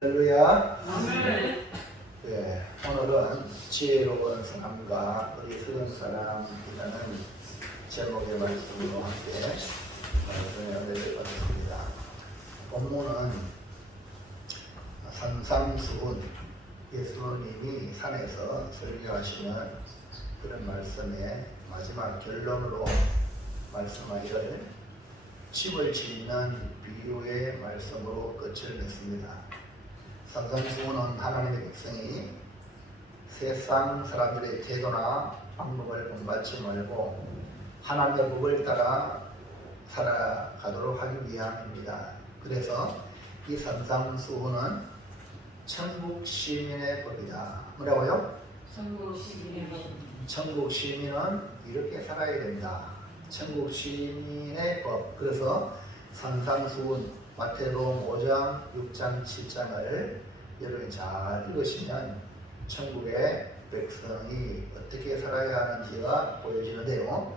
할렐루야. 네, 오늘은 지혜로운 사람과 어리석은 사람이라는 제목의 말씀으로 함께 은혜를 받습니다. 본문은 산상수훈, 예수님이 산에서 설교하시는 그런 말씀의 마지막 결론으로 말씀하기를 집을 짓는 비유의 말씀으로 끝을 맺습니다. 산상수훈은 하나님의 백성이 세상 사람들의 태도나 방법을 본받지 말고 하나님의 법을 따라 살아가도록 하기 위함입니다. 그래서 이 산상수훈은 천국 시민의 법이다. 뭐라고요? 천국 시민은 이렇게 살아야 된다. 천국 시민의 법. 그래서 산상수훈 마태복음 5장, 6장, 7장을 여러분이 잘 읽으시면 천국의 백성이 어떻게 살아야 하는지가 보여지는데요.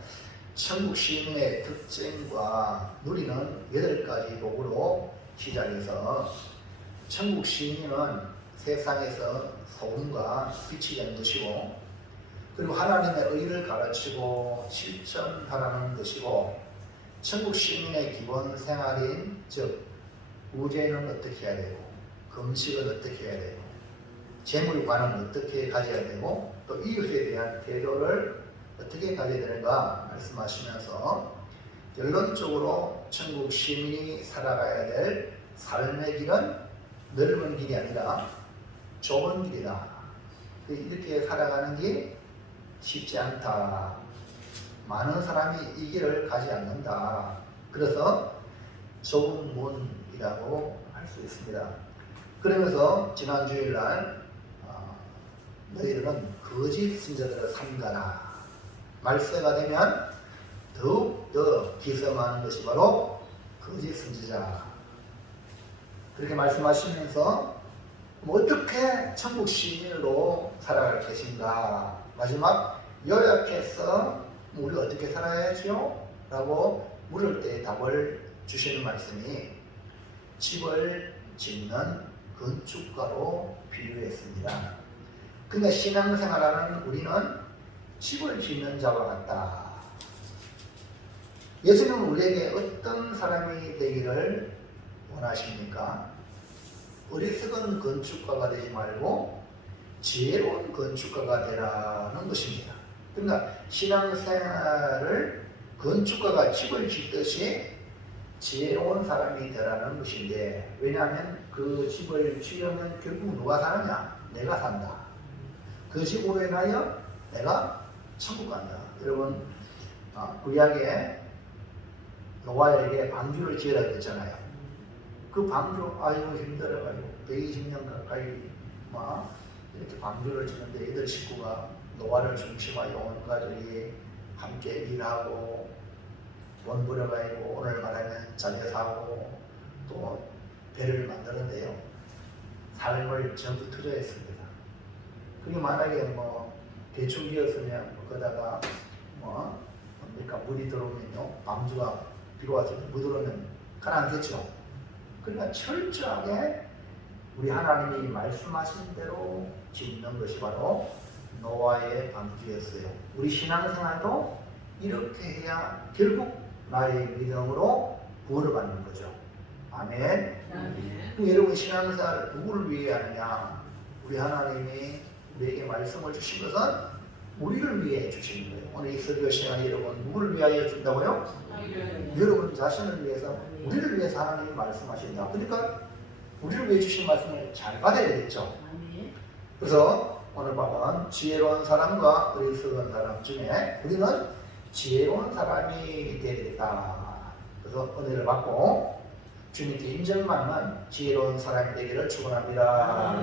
천국 시민의 특징과 누리는 8가지 도구로 시작해서 천국 시민은 세상에서 소금과 빛이 되는 것이고, 그리고 하나님의 의를 가르치고 실천하라는 것이고, 천국 시민의 기본 생활인 즉 우제는 어떻게 해야 되고, 금식은 어떻게 해야 되고, 재물관은 어떻게 가져야 되고, 또 이웃에 대한 태도를 어떻게 가져야 되는가 말씀하시면서 결론적으로 천국 시민이 살아가야 될 삶의 길은 넓은 길이 아니라 좁은 길이다. 이렇게 살아가는 게 쉽지 않다. 많은 사람이 이 길을 가지 않는다. 그래서 좁은 문이라고 할 수 있습니다. 그러면서 지난 주일날 너희들은 거짓 선지자들을 삼가라. 말세가 되면 더욱더 기성하는 것이 바로 거짓 선지자. 그렇게 말씀하시면서 어떻게 천국 시민으로 살아갈 것인가. 마지막 요약해서 우리가 어떻게 살아야지요? 라고 물을 때 답을 주시는 말씀이 집을 짓는 건축가로 비유했습니다. 그러니까 신앙생활하는 우리는 집을 짓는 자와 같다. 예수님은 우리에게 어떤 사람이 되기를 원하십니까? 어리석은 건축가가 되지 말고 지혜로운 건축가가 되라는 것입니다. 그러니까 신앙생활을 건축가가 집을 짓듯이 지혜로운 사람이 되라는 것인데, 왜냐하면 그 집을 지으면 결국 누가 사느냐? 내가 산다. 그 집으로 인하여 내가 천국 간다. 여러분, 구약에 노아에게 방주를 지으라 그랬잖아요. 그 방주, 아이고 힘들어가지고 120년 가까이 이렇게 방주를 짓는데 애들 식구가 노아를 중심하여 온 가족이 함께 일하고 돈 벌어가지고 오늘 말하면 자재 사고 또 배를 만드는데요. 삶을 전부 투자했습니다. 그게 만약에 대충 지었으면 거다가 그러니까 물이 들어오면요, 방주가 비가 왔을 때 물 들어오면 가라앉겠죠. 그러니까 철저하게 우리 하나님이 말씀하신 대로 짓는 것이 바로 노아의 방주였어요. 우리 신앙생활도 이렇게 해야 결국 나의 믿음으로 구원을 받는 거죠. 아멘. 여러분, 신앙생활을 누구를 위해 하느냐? 우리 하나님이 우리에게 말씀을 주신 것은 우리를 위해 주시는 거예요. 오늘 이 설교 시간에 여러분 누구를 위하여 준다고요? 여러분 자신을 위해서, 우리를 위해서 하나님이 말씀하신다. 그러니까 우리를 위해 주신 말씀을 잘 받아야 되겠죠. 그래서 오늘 밤은 지혜로운 사람과 어리석은 사람 중에 우리는 지혜로운 사람이 되겠다. 그래서 은혜를 받고 주님께 인정받는 지혜로운 사람이 되기를 축원합니다.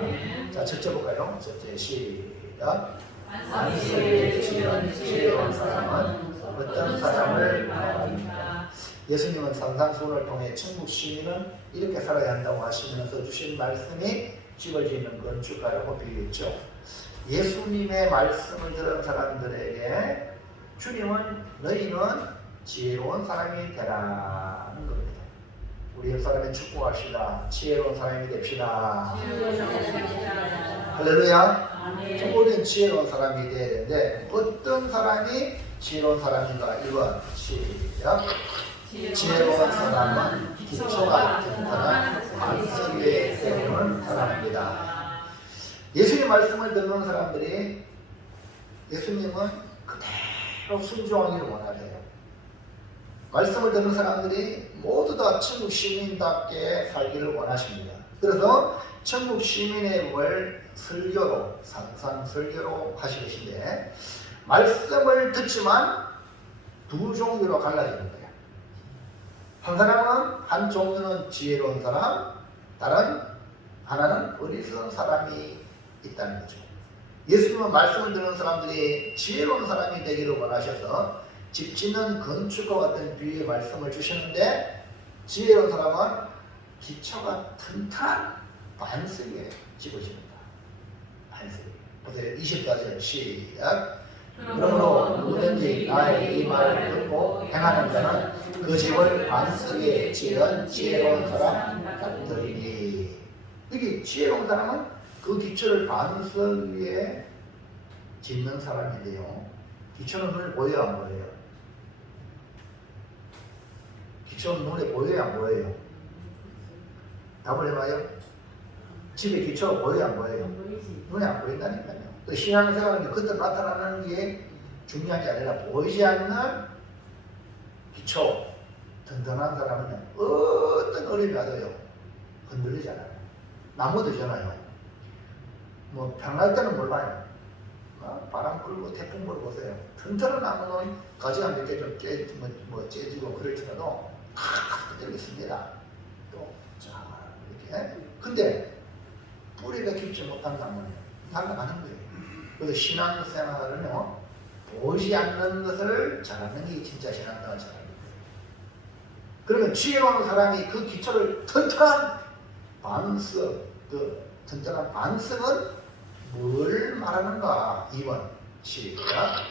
자, 첫째 볼까요? 첫째 시작. 만상에 지혜로운 사람은 어떤 사람을 말합니까? 예수님은 산상수훈을 통해 천국 시민은 이렇게 살아야 한다고 하시면서 주신 말씀이 집을 짓는 건축가라고 비유했죠. 예수님의 말씀을 들은 사람들에게 주님은 너희는 지혜로운 사람이 되라는 겁니다. 우리 옆 사람에 축복합시다. 지혜로운 사람이 됩시다. 할렐루야. 우리는 지혜로운 사람이 되어야 되는데 어떤 사람이 지혜로운 사람인가? 1번 시작. 지혜로운 사람은 기초가 튼튼한 반석 위에 세우는 사람입니다. 예수님 말씀을 듣는 사람들이 예수님은 그대로 순종하기를 원하세요. 말씀을 듣는 사람들이 모두 다 천국 시민답게 살기를 원하십니다. 그래서 천국 시민의 법을 설교로 설교로 하시는데 말씀을 듣지만 두 종류로 갈라지는 거예요. 한 사람은 한 종류는 지혜로운 사람, 다른 하나는 어리석은 사람이 있다는 거죠. 예수님은 말씀을 듣는 사람들이 지혜로운 사람이 되기를 원하셔서 집 짓는 건축과 같은 비유의 말씀을 주시는데 지혜로운 사람은 기초가 튼튼한 반석 위에 집을 집니다. 반석 위에. 보세요. 20까지 시작. 그러므로 누구든지 나의 이 말을 듣고 행하는 자는 그 집을 반석 위에 지은 지혜로운 사람 같으리니. 여기 지혜로운 사람은 그 기초를 반석 위에 짓는 사람인데요. 기초는 눈에 보여요, 안 보여요? 기초는 눈에 보여요, 안 보여요? 답을 해봐요. 집의 기초가 보여요, 안 보여요? 눈에 안 보인다니까요. 그 신앙생활은 그때 나타나는 게 중요한 게 아니라 보이지 않는 기초, 든든한 사람은 어떤 어려움이 와도요 흔들리지 않아요. 나무 되잖아요. 뭐 평날 때는 몰라요. 바람 불고 태풍 불어보세요. 튼튼한 나무는 가지가 몇 개 좀 째지고 그럴지라도 그대로 있습니다. 또 자 이렇게. 근데 뿌리가 깊지 못한 나무는 날아가는 거예요. 그래서 신앙생활은요 보이지 않는 것을 잘하는 게 진짜 신앙생활 잘하는 거예요. 그러면 지혜로운 사람이 그 기초를 튼튼한 반석, 그 튼튼한 반석은 뭘 말하는가? 2번 시작.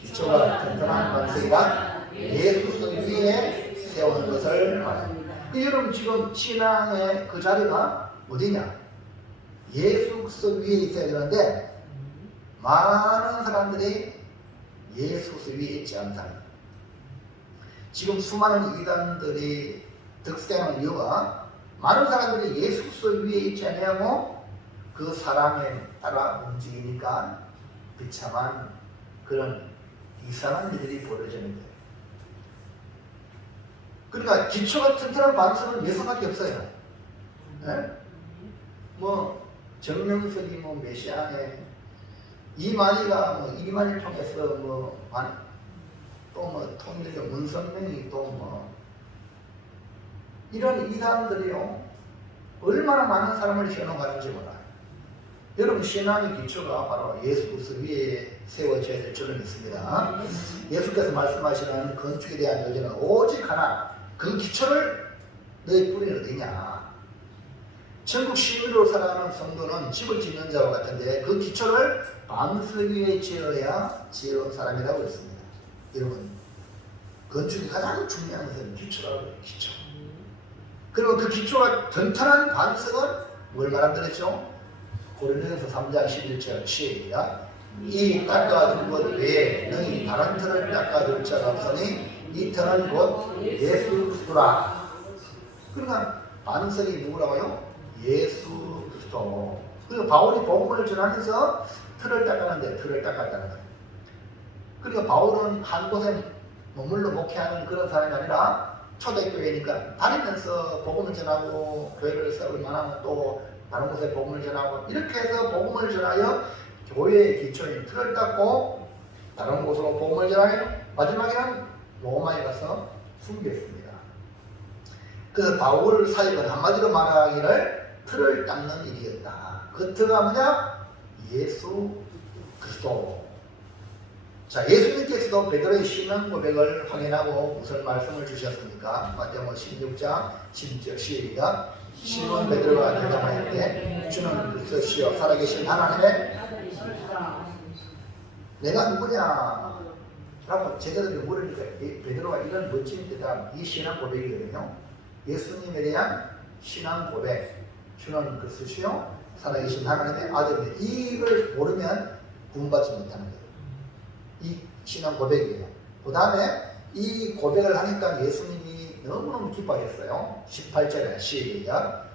기초가 튼튼한 반석이란 예수 위에 세우는 것을 말합니다. 여러분 지금 신앙의 그 자리가 어디냐? 예수 그리스도 위에 있어야 되는데 많은 사람들이 예수 그리스도 위에 있지 않다. 지금 수많은 이단들이 득세하는 이유가 많은 사람들이 예수 그리스도 위에 있지 않냐고 그 사람에 따라 움직이니까 비참한 그런 이상한 일들이 벌어지는 거예요. 그러니까 기초가 튼튼한 반석은 예수밖에 없어요. 네? 뭐 정명석이 뭐 메시아에 이만희가 뭐 이만희 통해서 뭐 또 뭐 통일교 문선명이 또 뭐 이런 이단들이요 얼마나 많은 사람을 현혹하는지 몰라요. 여러분 신앙의 기초가 바로 예수 그리스도 위에 세워져야 될 줄을 믿습니다. 예수께서 말씀하시는 건축에 대한 요지는 오직 하나, 그 기초를 너희 뿌리는 어디냐? 천국 시민으로 살아가는 성도는 집을 짓는 자와 같은데 그 기초를 반석 위에 지어야 지혜로운 사람이라고 했습니다. 여러분 건축이 가장 중요한 것은 기초라고 해요. 기초. 그리고 그 기초가 튼튼한 반석은 뭘 말한다랬죠? 고린도전서 3장 11절 시작. 이 닦아둔 것 외에 너희 다른 틀을 닦아둘 자가 없으니 이 틀은 곧 예수 그리스도라. 그러니까 반석이 누구라고요? 예수 그리스도. 그리고 바울이 복음을 전하면서 틀을 닦았는데 틀을 닦았다는 거예요. 그리고 바울은 한 곳에 머물러 목회하는 그런 사람이 아니라 초대교회니까 다니면서 복음을 전하고 교회를 세울 만하면 또 다른 곳에 복음을 전하고 이렇게 해서 복음을 전하여 교회의 기초인 틀을 닦고 다른 곳으로 복음을 전하여 마지막에는 로마에 가서 숨겼습니다. 그래서 바울 사역은 한마디로 말하기를 틀을 닦는 일이었다. 그 틀가 뭐냐? 예수 그리스도. 자, 예수님께서도 베드로의 신앙 고백을 확인하고 무슨 말씀을 주셨습니까? 마태복음 16장 12절 시작. 시몬 베드로가 대답하였되 주는 그리스도시요 살아계신 하나님의 내가 누구냐? 라고 제자들이 물으니까 베드로가 이런 멋진 대답, 이 신앙 고백이거든요. 예수님에 대한 신앙 고백. 주는 그리스도시요 살아계신 하나님의 아들입니다. 이걸 모르면 구원받지 못하는 거예요. 이 신앙 고백이에요. 그 다음에 이 고백을 하니까 예수님이 너무너무 기뻐하셨어요. 18절에 시작.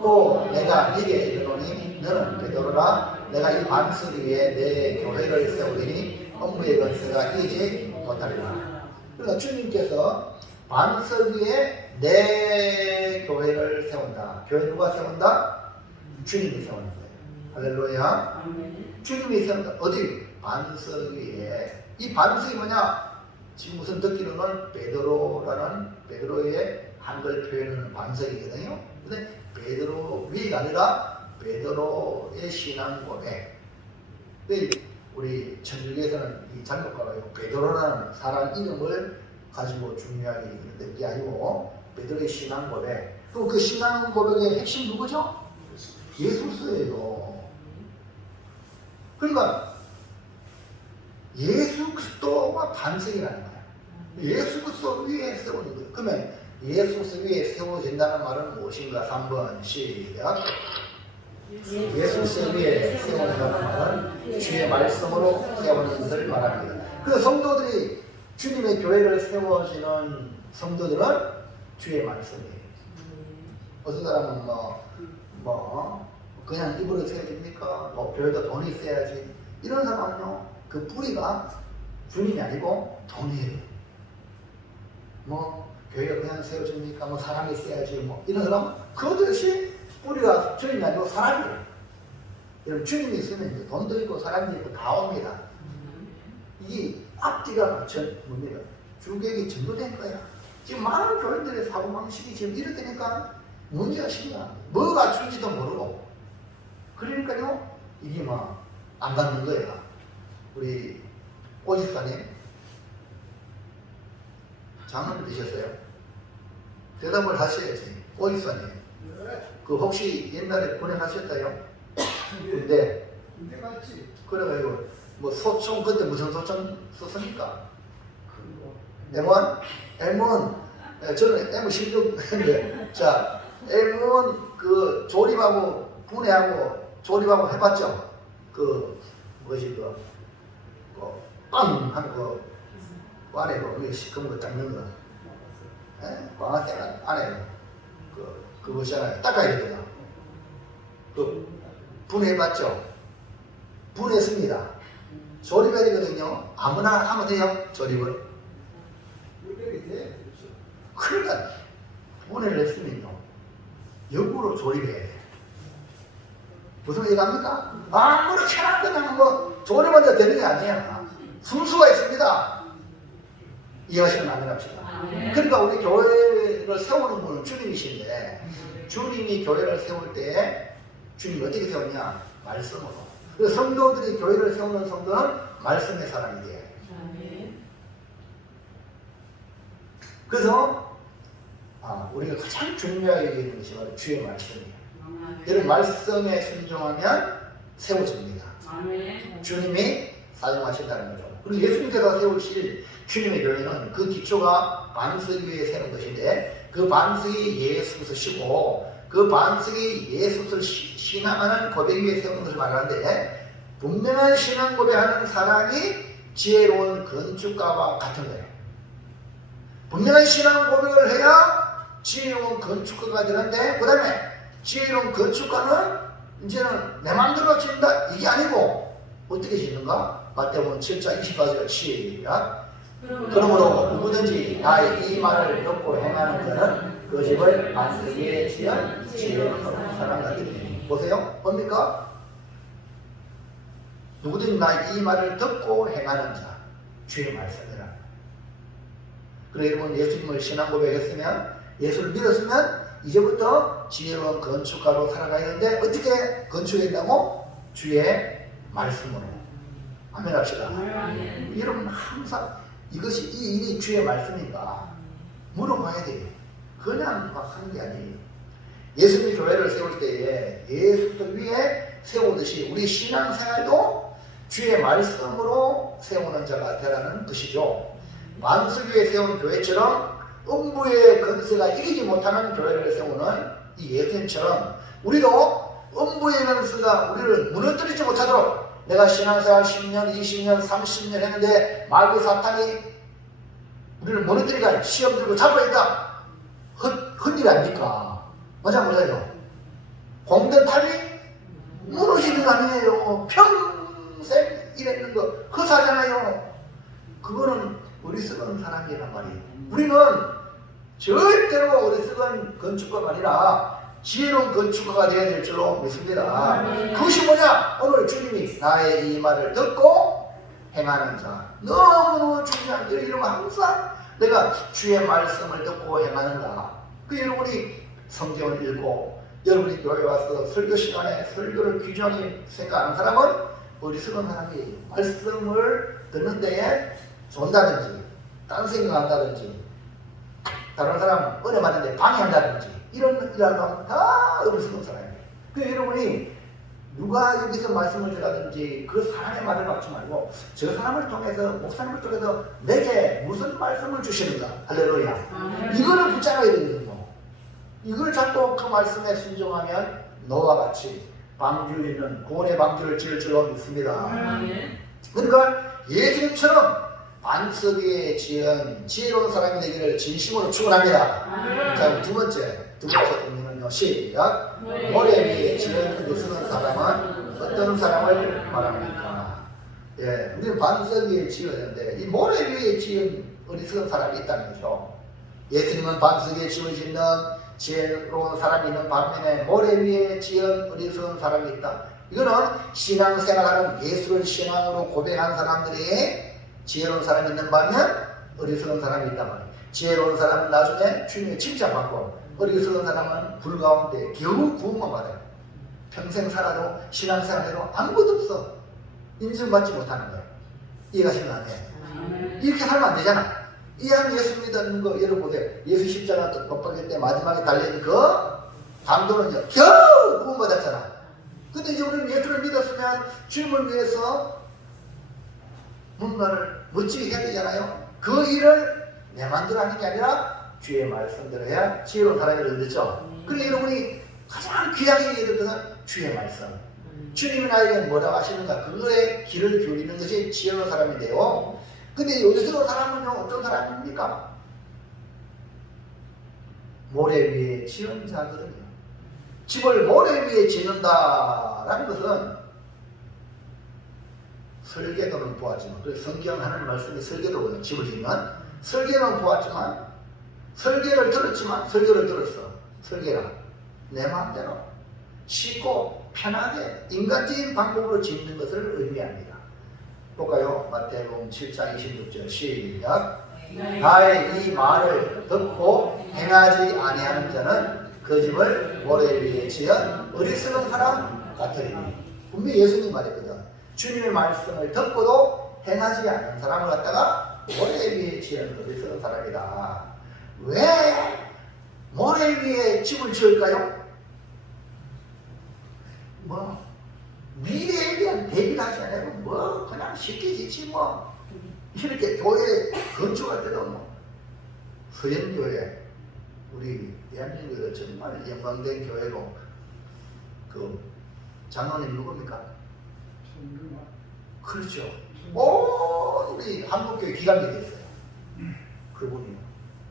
또 내가 네게 이르노니 너는 베드로라. 내가 이 반석 위에 내 교회를 세우리니 엄무의 권세가 이기지 못하리라. 그러니까 주님께서 반석 위에 내 교회를 세운다. 교회 누가 세운다? 주님이 세우는 거예요. 할렐루야. 주님이 세운다. 어디? 반석 위에. 이 반석이 뭐냐? 지금 우선 듣기로는 베드로라는 베드로의 한글 표현은 반석이거든요. 근데 베드로 위가 아니라 베드로의 신앙 고백. 우리 천주교에서는 이 장로가가 베드로라는 사람 이름을 가지고 중요하게 있는데 그게 아니고 베드로의 신앙 고백. 또 그 신앙 고백의 핵심 누구죠? 예수 그리스도예요. 그러니까 예수 그리스도가 반석이라는 거야. 예수 그리스도 위에 세우는 거예요. 그러면 예수 그리스도 위에 세워진다는 말은 무엇인가? 3번 시작. 예수 그리스도 위에 세운다는 말은 주의 말씀으로 세우는 것을 말합니다. 그 성도들이 주님의 교회를 세워지는 성도들은 주의 말씀이에요. 어떤 사람은 그냥 입으로 세워집니까? 교회도 돈이 있어야지. 이런 사람은요, 그 뿌리가 주님이 아니고 돈이에요. 교회가 그냥 세워집니까? 사람이 있어야지. 이런 사람은 그것이 뿌리가 주님이 아니고 사람이에요. 여러분, 주님이 있으면 돈도 있고 사람도 있고 다 옵니다. 이게 앞뒤가 뭡니까? 주객이 전도된 거야. 지금 많은 교인들의 사고방식이 지금 이렇다니까 문제가 심각한 거야. 뭐가 줄지도 모르고. 그러니까요, 이게 안 받는 거야. 우리 오집사님, 장로님 되셨어요? 대답을 하셔야지. 오집사님, 그 혹시 옛날에 군행하셨다요? 근데 그래가지고 소총 그때 무슨 소총 썼습니까? M1? M1 저는 M16 했는데 자 M1 그 조립하고 분해하고 조립하고 해봤죠? 빵 하는 거 안에 시커먼 거 닦는 거 광학대 안에 그것이잖아요. 닦아야 되잖아. 분해해봤죠? 분해했습니다. 조립해야 되거든요. 아무나 하면 돼요, 조립을. 그러니까 분해를 했으면요, 역으로 조립해야 돼. 무슨 얘기합니까? 아무렇게나 그냥 조립만 되는 게 아니야. 순수가 있습니다. 이해하시면 안 합시다. 그러니까 우리 교회를 세우는 분은 주님이신데, 주님이 교회를 세울 때 주님이 어떻게 세우냐? 말씀으로. 그래서 성도들이 교회를 세우는 성도는 말씀의 사람이 돼요. 그래서 우리가 가장 중요하게 여기는 것이 바로 주의 말씀이에요. 이런 말씀에 순종하면 세워집니다. 주님이 사용하신다는 거죠. 그리고 예수님께서 세우실 주님의 교회는 그 기초가 반석 위에 세우는 것인데, 그 반석이 예수 그리스도시고 그 반석이 예수 그리스도를 신앙하는 고백 위에 세우는 것을 말하는데, 분명한 신앙 고백하는 사람이 지혜로운 건축가와 같은 거예요. 분명한 신앙 고백을 해야 지혜로운 건축가가 되는데, 그 다음에 지혜로운 건축가는 이제는 내 마음대로 짓는다 이게 아니고 어떻게 짓는가? 마태복음 7장 24절 시작. 그러므로 누구든지 나의 이 말을 듣고 행하는 자는 그 집을 반석 위에 지은 지혜로운 사람 같으니. 보세요. 뭡니까? 누구든지 나의 이 말을 듣고 행하는 자, 주의 말씀이라. 그래, 여러분 예수님을 신앙 고백했으면, 예수를 믿었으면 이제부터 지혜로운 건축가로 살아가야 하는데, 어떻게 건축했다고? 주의 말씀으로. 아멘 합시다. 여러분 항상 이것이 이 일이 주의 말씀인가 물어봐야 돼요. 그냥 막 하는 게 아니에요. 예수님이 교회를 세울 때에 예수 위에 세우듯이 우리 신앙생활도 주의 말씀으로 세우는 자가 되라는 뜻이죠. 반석 위에 세운 교회처럼 음부의 권세가 이기지 못하는 교회를 세우는 이 예수님처럼 우리도 음부의 권세가 우리를 무너뜨리지 못하도록 내가 신앙생활 10년, 20년, 30년 했는데 마귀 사탄이 우리를 무너뜨리니까 시험 들고 잡아있다. 헛일 아닙니까? 맞아 맞아요. 공든 탑이 무너지는 거 아니에요. 평생 일했는 거 허사잖아요. 그거는 어리석은 사람이란 말이에요. 우리는 절대로 어리석은 건축가가 아니라 지혜로운 건축가가 되어야 될 줄로 믿습니다. 그것이 뭐냐? 오늘 주님이 나의 이 말을 듣고 행하는 자. 너무너무 중요한 거예요. 이러면 항상 내가 주의 말씀을 듣고 행하는가. 그 여러분이 성경을 읽고 여러분이 교회 와서 설교 시간에 설교를 귀중하게 생각하는 사람은 어리석은 사람이에요. 말씀을 듣는 데에 존다든지 딴 생각한다든지 다른 사람 은혜 받는데 방해한다든지 이런 일하면 다 어리석은 사람이에요. 그래서 여러분이 누가 여기서 말씀을 전하든지 그 사람의 말을 받지 말고 저 사람을 통해서 목사님을 통해서 내게 무슨 말씀을 주시는가. 할렐루야. 이거를 붙잡아야 되거든요. 이걸 잡고 그 말씀에 순종하면 너와 같이 방주 있는 구원의 방주를 지을 줄로 믿습니다. 그러니까 예수님처럼 반석 위에 지은 지혜로운 사람이 되기를 진심으로 축원합니다. 자, 두 번째 의미는요. 시작. 모래 위에 지은 어리석은 사람은 어떤 사람을 말합니까? 예, 우리는 반석 위에 지었는데 이 모래 위에 지은 어리석은 사람이 있다는 거죠. 예수님은 반석 위에 집을 짓는 지혜로운 사람이 있는 반면에 모래 위에 지은 어리석은 사람이 있다. 이거는 신앙생활하는 예수를 신앙으로 고백한 사람들이 지혜로운 사람이 있는 반면 어리석은 사람이 있단 말이에요. 지혜로운 사람은 나중에 주님의 칭찬받고 어리석은 사람은 불 가운데 겨우 구원만 받아요. 평생 살아도 신앙생활대로 아무것도 없어. 인정받지 못하는 거예요. 이해가시면 안 돼요. 이렇게 살면 안 되잖아. 이해하면 예수 믿는 거 여러분 보세요. 예수 십자가 못 박을 때 마지막에 달린 그 강도는요 겨우 구원받았잖아. 근데 이제 우리는 예수를 믿었으면 주님을 위해서 뭔가를 멋지게 해야 되잖아요. 그 일을 내 맘대로 하는 게 아니라 주의 말씀대로 해야 지혜로운 사람이 되겠죠. 그래서 여러분이 가장 귀하게 얘기했던 것은 주의 말씀. 주님이 나에게 뭐라고 하시는가 그거에 귀를 기울이는 것이 지혜로운 사람인데요. 근데 어리석은 사람은요 어떤 사람입니까? 모래 위에 지은 자거든요. 집을 모래 위에 짓는다라는 것은 설계도는 보았지만, 그래서 성경 하는 말씀이 설계도거든요. 집을 짓는 설계는 보았지만 설계를 들었지만 설교를 들었어. 설계라 내 마음대로 쉽고 편하게 인간적인 방법으로 짓는 것을 의미합니다. 볼까요? 마태복음 7장 26절 시작. 나의 이 말을 듣고 행하지 아니하는 자는 그 집을 모래 위에 지은 어리석은 사람 같으리니. 분명히 예수님 말했거든. 주님의 말씀을 듣고도 행하지 않는 사람을 갖다가 모래 위에 지은 어리석은 사람이다. 왜 모래 위에 집을 지을까요? 뭐 미래에 대한 대비를 하지 않아요. 뭐 그냥 쉽게 짓지 뭐. 이렇게 교회 건축할 때도 뭐 서현교회 우리 대한민국에서 정말 영광된 교회로 그 장로님 누굽니까? 그렇죠. 우리 한국교회 기감이 됐어요. 그분이요.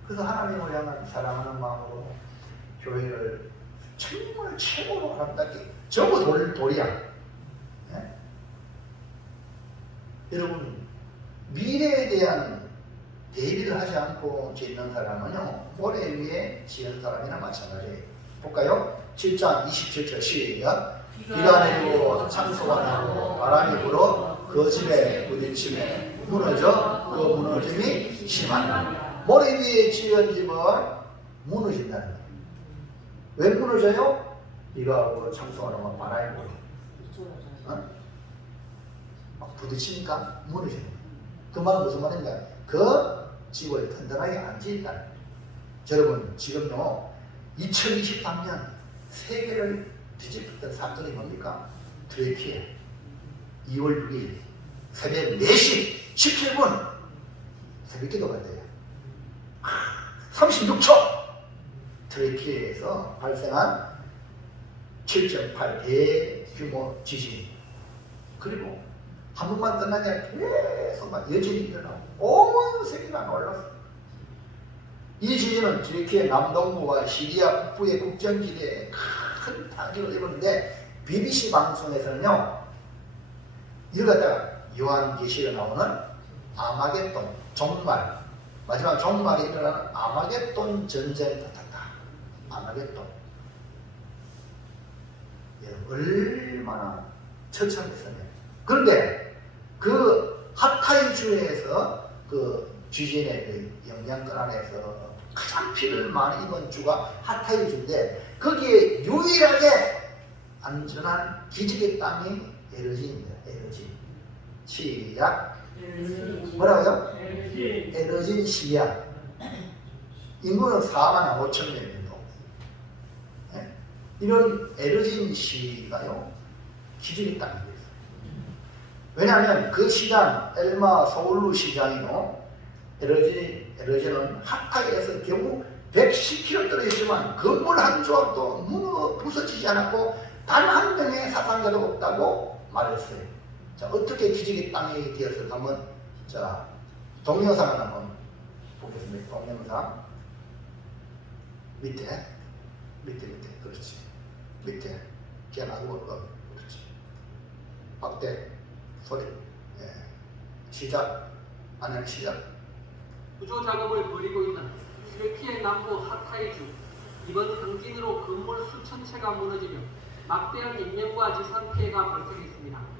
그래서 하나님을 향한 사랑하는 마음으로 교회를 정말 최고로 아름답게 전부 돌이야. 네? 여러분 미래에 대한 대비를 하지 않고 짓는 사람은요 모래 위에 지은 사람이나 마찬가지예요. 볼까요? 7장 27절 시작. 비가 내리고 창수가 나고 바람이 불어 그 집에 부딪힘에 무너져 그 무너짐이 심하다. 모래 위에 지은 집은 무너진다는 거예요. 왜 무너져요? 비가 오고 창수가 나고 바람이 불어 막 부딪히니까 무너지는 거예요. 그 말은 무슨 말인가? 그 집을 튼튼하게 안 지었다. 여러분 지금요 2023년 세계를 뒤집었던 사건이 뭡니까? 트레키에 2월 6일 새벽 4시 17분 새벽기도가 돼요. 36초 트레키에서 발생한 7.8 대규모 지진, 그리고 한 번만 끝나지 않고 계속 막 여전히 일어나고 온 세계가 놀랐어. 이 지진은 트레키의 남동부와 시리아 북부의 국경지대에 큰 타격을 입었는데 BBC 방송에서는요, 이걸 갖다가 요한계시에 나오는 아마겟돈, 종말, 마지막 종말에 일어나는 아마겟돈 전쟁 같았다. 아마겟돈. 얼마나 처참했어요. 그런데 그 하타이주에서 그 지진의 그 영향권 안에서 가장 피를 많이 입은 주가 하타이주인데 거기에 유일하게 안전한 기적의 땅이 에르진입니다. 에르진. 시작. 뭐라고요? 에르진 시야. 인구는 4만 5천 명 정도. 네? 이런 에르진 시가요, 기적의 땅이 됐어요. 왜냐하면 그 시장, 엘마 소울루 시장이요, 에르진은 하타이에서 겨우 110km 떨어지지만 건물 한 조각도 무너 부서지지 않았고 단 한 명의 사상자도 없다고 말했어요. 자, 어떻게 기적의 땅이 되었을까 한번, 자, 동영상을 한번 보겠습니다. 동영상. 밑에, 그렇지. 밑에, 기어나고, 그렇지. 박대, 소리. 예. 시작. 안녕, 시작. 구조 작업을 벌이고 있는 트레키의 남부 하타이주. 이번 강진으로 건물 수천 채가 무너지며 막대한 인명과 재산 피해가 발생했습니다.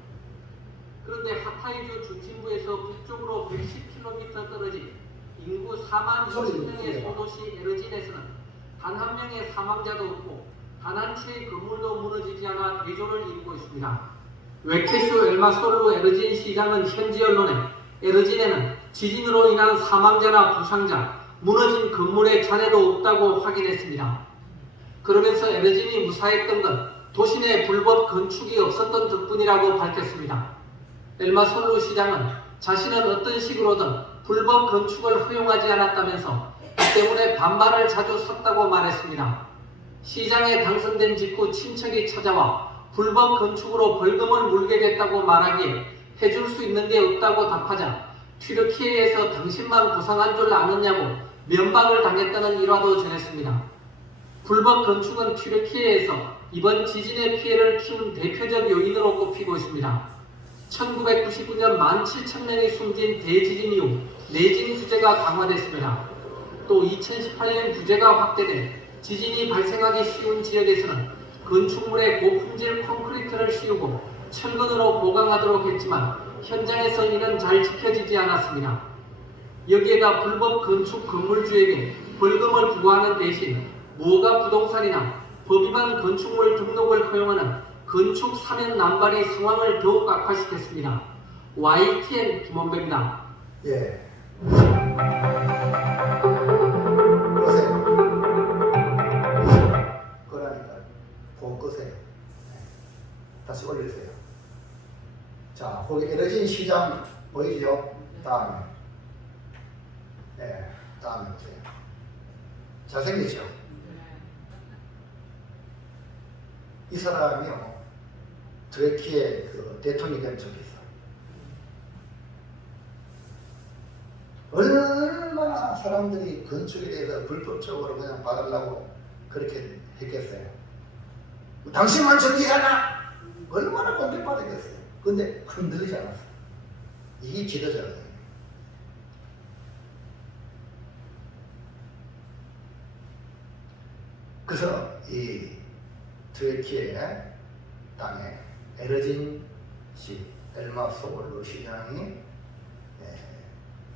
그런데 하타이주 중심부에서 북쪽으로 110km 떨어진 인구 4만 2천 명의 소도시 에르진에서는 단 한 명의 사망자도 없고 단 한 채의 건물도 무너지지 않아 대조를 이루고 있습니다. 웨케슈 엘마솔루 에르진 시장은 현지 언론에 에르진에는 지진으로 인한 사망자나 부상자, 무너진 건물의 잔해도 없다고 확인했습니다. 그러면서 에르진이 무사했던 건 도시 내 불법 건축이 없었던 덕분이라고 밝혔습니다. 엘마솔루 시장은 자신은 어떤 식으로든 불법 건축을 허용하지 않았다면서 이 때문에 반발을 자주 샀다고 말했습니다. 시장에 당선된 직후 친척이 찾아와 불법 건축으로 벌금을 물게 됐다고 말하기에 해줄 수 있는 게 없다고 답하자 튀르키예에서 당신만 부상한 줄 아느냐고 면박을 당했다는 일화도 전했습니다. 불법 건축은 튀르키예에서 이번 지진의 피해를 키운 대표적 요인으로 꼽히고 있습니다. 1999년 17,000명이 숨진 대지진 이후 내진 규제가 강화됐습니다. 또 2018년 규제가 확대돼 지진이 발생하기 쉬운 지역에서는 건축물에 고품질 콘크리트를 씌우고 철근으로 보강하도록 했지만 현장에서 이는 잘 지켜지지 않았습니다. 여기에다 불법 건축 건물주에게 벌금을 부과하는 대신 무허가 부동산이나 법위반 건축물 등록을 허용하는 건축 사면 남발이 상황을 더욱 악화시켰습니다. YTN 김원배입니다. 예. 끄세요. 끄라니까 꼭 끄세요. 다시 올리세요. 자, 거기 에너지 시장 보이죠? 다음에. 네, 다음에 보세요. 잘생기죠? 이 사람이요, 트레키의 그 대통령이 된 적이 있어. 얼마나 사람들이 건축에 대해서 불법적으로 그냥 봐달라고 그렇게 했겠어요. 당신만 정리하나? 얼마나 공격받았겠어요. 근데 흔들리지 않았어. 이게 지도자거든요. 그래서 이 트레키의 땅에 에르진시 엘마소볼루 시장이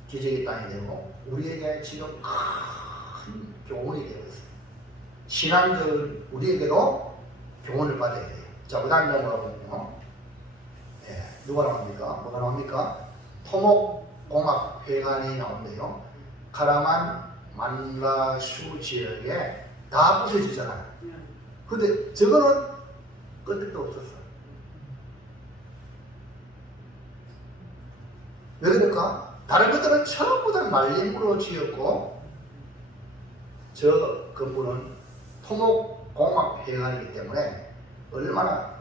기적의 땅이 되고 우리에게 지금 큰 교훈이 되고 있습니다. 신앙들 우리에게도 교훈을 받아야 돼요. 자, 그 다음 넘어가보면요. 누가 나옵니까? 뭐가 나옵니까? 토목공학회관이 나오는데요. 카라만 만라슈 지역에 다 부서지잖아요. 근데 저거는 끄떡도 없었어. 왜 그럴까? 다른 것들은 전부 다 말림으로 지었고 저 건물은 토목공학회관이기 때문에 얼마나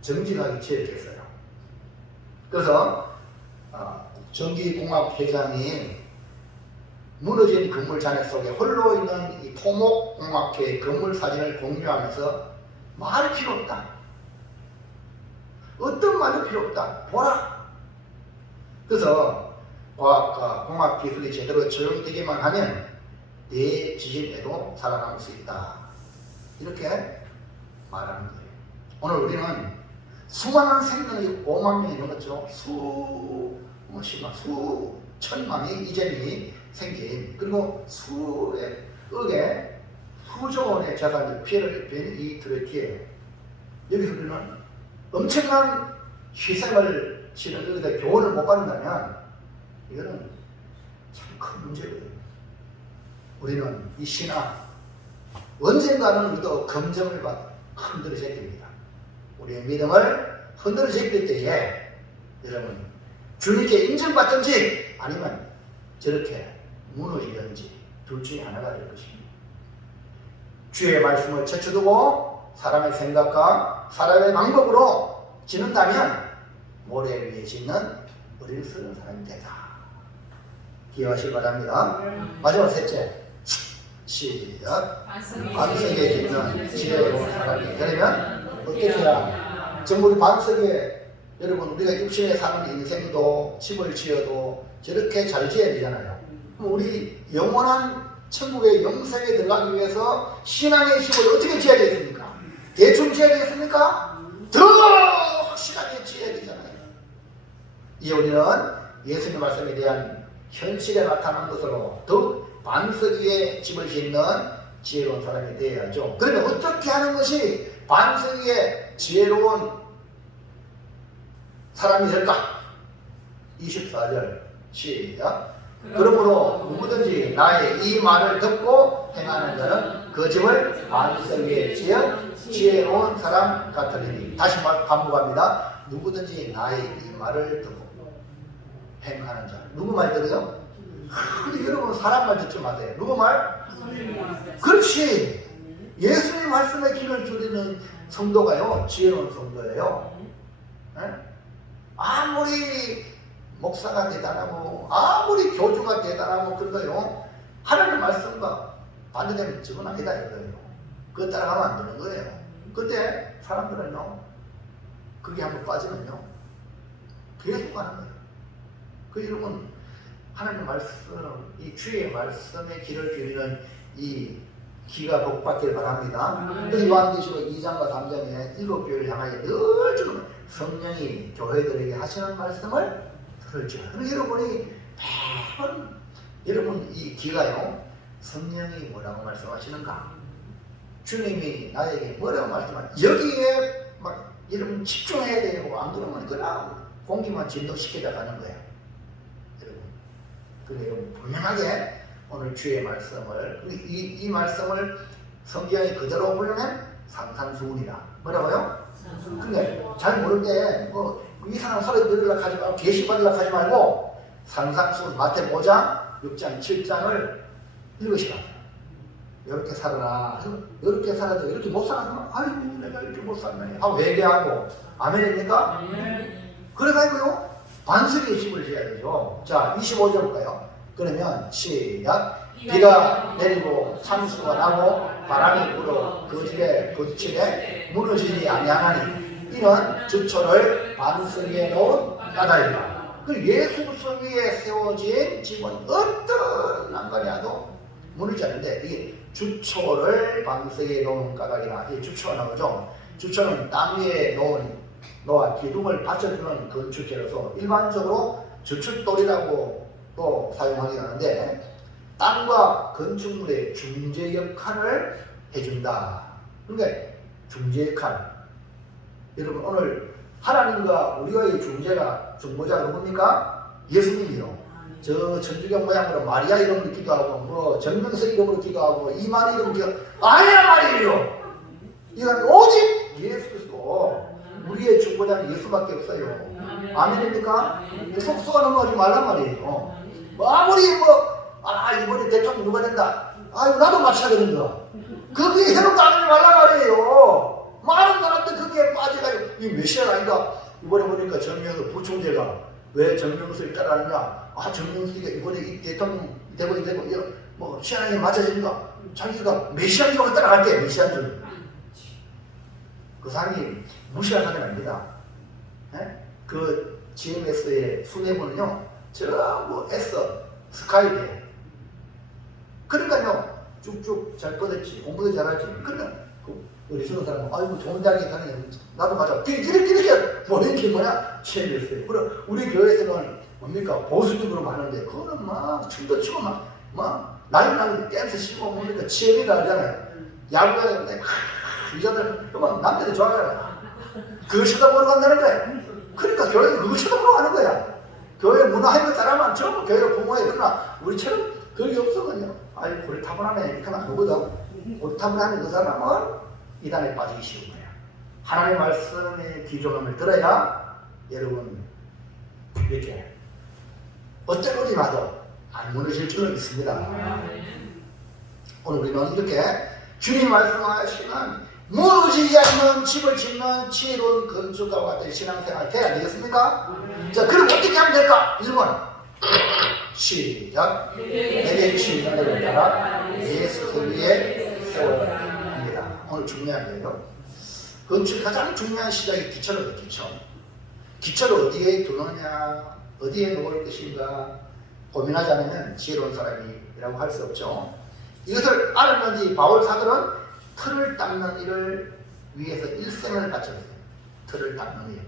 정직하게 지었겠어요. 그래서 전기공학회장이 무너진 건물 잔해 속에 홀로 있는 이 토목공학회 건물 사진을 공유하면서 말이 필요 없다. 어떤 말도 필요 없다. 보라. 그래서 과학과 공학기술이 제대로 적용되기만 하면 내 지진에도 살아남을 수 있다. 이렇게 말하는 거예요. 오늘 우리는 수많은 생명이 5만 명이 넘었죠. 수천만이 이전이 생긴, 그리고 수억의 수조 원의 재산적 피해를 입힌 이 트로이키에 여기서 우리는 엄청난 희생을 치는 여기다 교훈을 못 받는다면 이거는 참 큰 문제거든요. 우리는 이 신앙 언젠가는 우리도 검증을 받아 흔들어질 겁니다. 우리의 믿음을 흔들어질 때에 여러분 주님께 인정받든지 아니면 저렇게 무너지든지 둘 중에 하나가 될 것입니다. 주의 말씀을 제쳐두고 사람의 생각과 사람의 방법으로 짓는다면 모래 위에 짓는 우리를 쓰는 사람이 되다. 기억하시기 바랍니다. 마지막 셋째, 시작. 반석에 짓는 지혜로운 사람이 되려면 어떻게 해야? 전부 우리 반석에 여러분 우리가 육신에 사는 인생도 집을 지어도 저렇게 잘 지어야 되잖아요. 우리 영원한 천국의 영생에 들어가기 위해서 신앙의 집을 어떻게 지어야 되겠습니까? 대충 지어야 되겠습니까? 더 확실하게 지어야 되잖아요. 이제 우리는 예수님 말씀에 대한 현실에 나타난 것으로 더욱 반석 위에 집을 짓는 지혜로운 사람이 되어야죠. 그러면 어떻게 하는 것이 반석 위에 지혜로운 사람이 될까? 24절 시작. 그러므로 누구든지 나의 이 말을 듣고 행하는 자는 그 집을 반석 위에 지은 지혜로운 사람 같으리니. 다시 반복합니다. 누구든지 나의 이 말을 듣고 행하는 자. 누구 말 들어요? 근데 여러분 사람 말 듣지 마세요. 누구 말? 그렇지. 예수님 말씀에 귀를 기울이는 성도가요 지혜로운 성도예요. 네? 아무리 목사가 대단하고 아무리 교주가 대단하고 그런데요 하나님 말씀과 반대되는 적은 아니다 이거예요. 그거 따라가면 안 되는 거예요. 근데 사람들은요 그게 한번 빠지면요 계속 가는 거예요. 그 여러분 하나님 말씀, 이 주의 말씀에 귀를 기울이는 이 귀가 복받기를 바랍니다. 그래서 요한계시록 2장과 3장에 7교회를 향하여 늘 지금 성령이 교회들에게 하시는 말씀을 들을지. 그래서 여러분이 매번 여러분 이 귀가요 성령이 뭐라고 말씀하시는가, 주님이 나에게 뭐라고 말씀하시는가, 여기에 막 여러분 집중해야 되고 안 그러면 그냥 공기만 진동시키다 가는 거예요. 그래서 여러분 분명하게 오늘 주의 말씀을 이 말씀을 성경에 그대로 보려면 상상수훈이라. 뭐라고요? 근데 잘 모를 때 뭐 이상한 소리 들으려고 하지 말고 계시 받으려고 하지 말고 상상수훈 마태 5장 6장 7장을 읽으시라. 이렇게 살아라. 이렇게 살아도 이렇게 못 살았으면 아이고 내가 이렇게 못 살네 하고 회개하고. 아멘입니까? 그래가지고요 반석의 집을 지어야 되죠. 자 25절 볼까요? 그러면 시작. 비가 내리고 창수가 나고 바람이 불어 그 집에 거칠에 무너지지 아니하나니 이는 주초를 반석 위에 놓은 까닭이라. 그 예수 위에 세워진 집은 어떤 난간이 와도 무너지지 않는데 이게 주초를 반석 위에 놓은 까닭이라. 이 주초가 나오죠. 주초는 땅 위에 놓아 기둥을 받쳐주는 건축재로서 일반적으로 주춧돌이라고 또 사용하게 하는데 땅과 건축물의 중재 역할을 해준다. 그러니까 중재 역할. 여러분 오늘 하나님과 우리와의 중보자가 누굽니까? 예수님이요. 저 천주교 모양으로 마리아 이름으로 기도하고 뭐 정명석 이름으로 기도하고 이만 이름으로 기도하고 아니란 말이에요. 이건 오직 예수 그리스도 우리의 중보자는 예수밖에 없어요. 아멘입니까? 속수가 넘어가지 말란 말이에요. 아무리 이번에 대통령 누가 된다 아유 나도 마찬가지인 거야. 거기에 해로 따르지 말란 말이에요. 많은 사람들 거기에 빠져가지고 이 메시아가 아닌가. 이번에 보니까 정명수 부총재가 왜 정명수를 따라하느냐. 아 정명수가 이번에 이 대통령 되고 뭐 신앙에 맞아지니까 자기가 메시아인 줄 따라갈게. 메시아인 줄. 그 사람이 무시할 사람이 아닙니다. 예? 그 GMS의 수뇌부는요 전부 S 스카이pe. 그러니까요 쭉쭉 잘 뻗었지. 공부도 잘하지. 그러니까 우리 주는 사람은 아이고 좋은 대학에 다니냐 나도 가자. 이렇게 보낸 게 뭐냐? GMS예요. 그럼 우리 교회에서는 뭡니까? 보수적으로 많은데 그거는 막 춤도 추고 막 난리 나는 댄스 치고 뭡니까? 치어리더 하잖아요. 야구하는데 여자들 막 남자들 좋아해요. 그걸 쳐다보러 간다는 거야. 그러니까 교회는 그걸 쳐다보러 가는 거야. 교회 문화하는 사람은 전부 교회를 공부해. 그러나 우리처럼 그게 없으면요. 아이 고리 타분하네 이렇게 하면 안 되거든. 고리 타분하는 그 사람은 이단에 빠지기 쉬운 거야. 하나님의 말씀의 귀중함을 들어야 여러분 이렇게 어떤 어디 나도 안 무너질 줄은 있습니다. 오늘 우리는 이렇게 주님 말씀하시는 무너지지 않는 집을 짓는 지혜로운 건축가와 같은 신앙생활 돼야 되겠습니까? 자, 그럼 어떻게 하면 될까? 1번 시작. 내게 주신 은혜를 따라 예수 위에 세워합니다. 오늘 중요한 거예요. 건축 가장 중요한 시작이 기초로도 기초. 기초를 어디에 두느냐, 어디에 놓을 것인가 고민하지 않으면 지혜로운 사람이라고 할 수 없죠. 이것을 알았는지 바울 사도는 틀을 닦는 일을 위해서 일생을 바쳤어요. 틀을 닦는 일.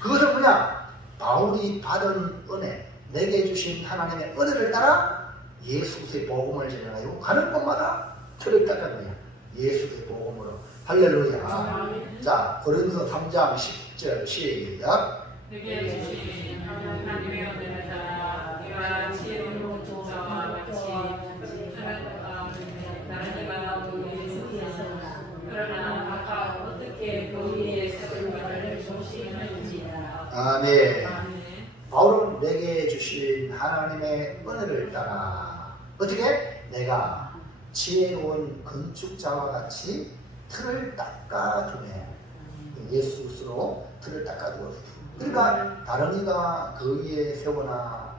그것은 뭐냐? 바울이 받은 은혜, 내게 주신 하나님의 은혜를 따라 예수 그리스도의 복음을 전하여 가는 곳마다 틀을 닦는 거야. 예수 그리스도의 복음으로. 할렐루야. 자, 고린도서 3장 10절 시작. 내게 주신 하나님의 은혜를 따라 내가 지혜로운 종자와 같이 나라니가 그 위에 세웠으나 그러나 각각 어떻게 그 위에 세울까를 조심하는지라. 아멘. 바울은 내게 주신 하나님의 은혜를 따라 어떻게? 내가 지혜로운 건축자와 같이 틀을 닦아주네. 예수 그리스도로 틀을 닦아주고 그러니까 다른 이가 그 위에 세우나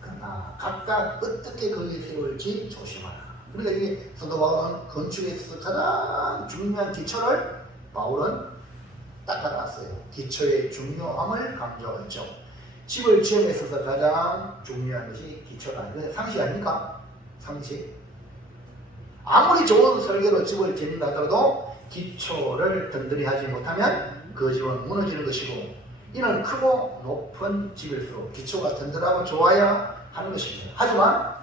그러나 각각 어떻게 그 위에 세울지 조심하라. 그러니까 이게 사도 바울은 건축에 있어서 가장 중요한 기초를 바울은 닦아놨어요. 기초의 중요함을 강조했죠. 집을 지음에 있어서 가장 중요한 것이 기초다. 이건 상식 아닙니까? 상식. 아무리 좋은 설계로 집을 짓는다 하더라도 기초를 든든히 하지 못하면 그 집은 무너지는 것이고 이는 크고 높은 집일수록 기초가 든든하고 좋아야 하는 것입니다. 하지만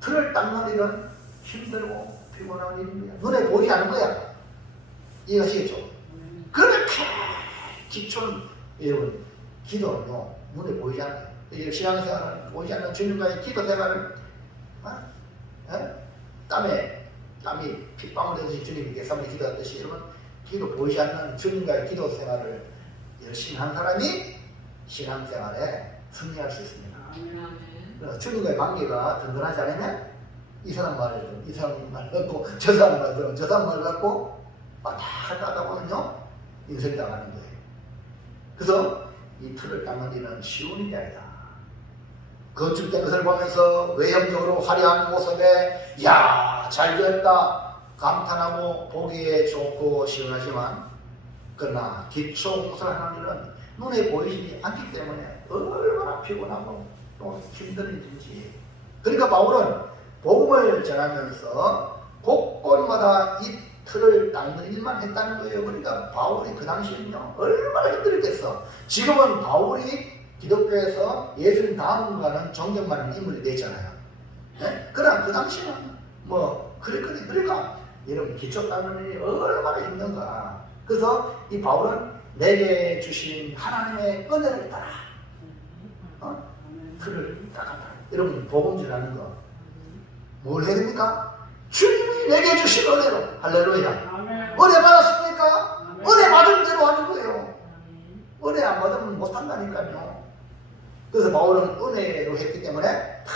틀을 닦는 일은 힘들고 피곤한 일입니다. 눈에 보이지 않는 거야. 이해하시겠죠? 그렇게 기초는 여러분 기도는요 눈에 보이지 않아요. 신앙생활은 보이지 않는 주님과의 기도 생활을 땀이 핏방울 되듯이 주님께 삼위 기도하듯이 여러분 기도 보이지 않는 주님과의 기도 생활을 열심히 한 사람이 신앙생활에 승리할 수 있습니다. 주님과의 관계가 든든하지 않으면 이 사람 말을 들으면 이 사람 말 듣고 저 사람 말 들으면 저 사람 말 갖고 왔다 갔다 하다 보면요 인생 당하는 거예요. 그래서 이 틀을 닦는 일은 쉬운 일이 아니다. 건축된 것을 보면서 외형적으로 화려한 모습에 야, 잘 지었다 감탄하고 보기에 좋고 시원하지만 그러나 기초 공사하는 일은 눈에 보이지 않기 때문에 얼마나 피곤하고 또 힘든 일인지. 그러니까 바울은 복음을 전하면서 곳곳마다 이 틀을 닦는 일만 했다는 거예요. 그러니까 바울이 그 당시에는요 얼마나 힘들었겠어. 지금은 바울이 기독교에서 예수님 다음가는 존경받는 인물이 되잖아요. 네? 그러나 그 당시는 뭐 그러니까 여러분 기초 닦는 일이 얼마나 힘든가. 그래서 이 바울은 내게 주신 하나님의 은혜를 따라 틀을 닦았다. 여러분 복음 전하는 거 뭘 해야 됩니까? 주님이 내게 주신 은혜로. 할렐루야. 은혜 받았습니까? 은혜 받은 대로 하는 거예요. 은혜 안 받으면 못한다니까요. 그래서 바울은 은혜로 했기 때문에 다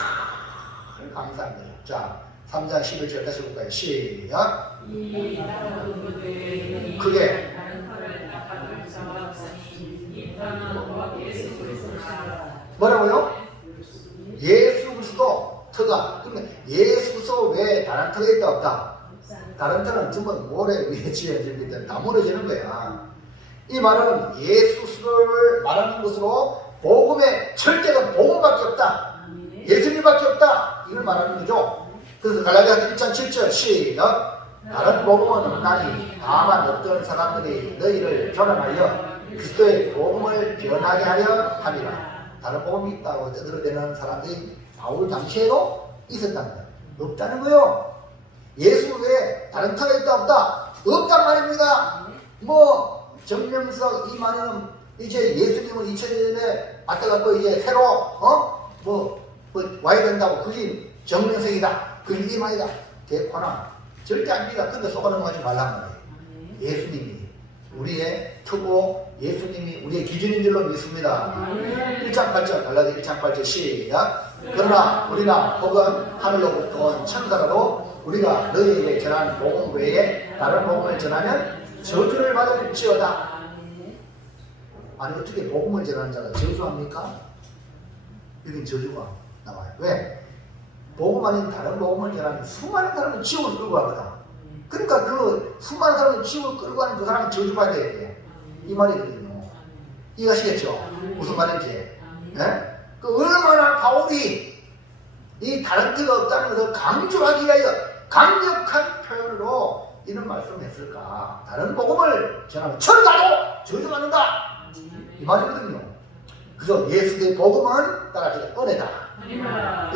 감사한 거예요. 자, 3장 11절 다시 볼까요? 시작. 이 다른 그들의 크게. 다른 터를 닦아줄 자가 없으니 이 터는 곧 예수 그리스도시라. 뭐라고요? 예수 그리스도 터가. 그러면 예수 그리스도 외에 다른 터가 있다 없다? 다른 터는 전부 모래 위에 지어집니다. 다 무너지는 거야. 이 말은 예수 그리스도를 말하는 것으로 복음의 철저한 복음밖에 없다. 예수님밖에 없다. 이걸 말하는 거죠. 그래서 갈라디아서 1장 7절 시작. 다른 복음은 없나니 다만 어떤 사람들이 너희를 교란하여 그리스도의 복음을 변하게 하려 함이라. 다른 복음이 있다고 떠들어대는 사람들이 바울 당시에도 있었다는 거예요. 없다는 거예요. 예수 외에 다른 터가 있다 없다? 없단 말입니다. 뭐 정명석 이만희는 이제 예수님을 2000년에 맞다갖고 이제 새로 뭐 와야 된다고 그게 정명석이다. 그게 이만희다. 대화나 절대 아닙니다. 근데 속아 넘어가지 말라는 거예요. 예수님이 우리의 터고 예수님이 우리의 기준인 줄로 믿습니다. 1장 8절 갈라디아 1장 8절 시작. 그러나 우리나 혹은 하늘로부터 온 천사라도 우리가 너희에게 전한 복음 외에 다른 복음을 전하면 저주를 받을지어다. 아니 어떻게 복음을 전하는 자가 저주합니까? 여긴 저주가 나와요. 왜? 복음 아닌 다른 복음을 전하면 수많은 사람을 지옥을 끌고 가거든. 그러니까 그 수많은 사람을 지옥을 끌고 가는 그 사람은 저주받아야 돼요. 이 말이거든요. 이해하시겠죠? 무슨 말인지. 네? 그 얼마나 바울이 이 다른 터가 없다는 것을 강조하기 위하여 강력한 표현으로 이런 말씀을 했을까? 다른 복음을 전하면 천사도 저주받는다. 이 말이거든요. 그래서 예수의 복음은 따라서 은혜다.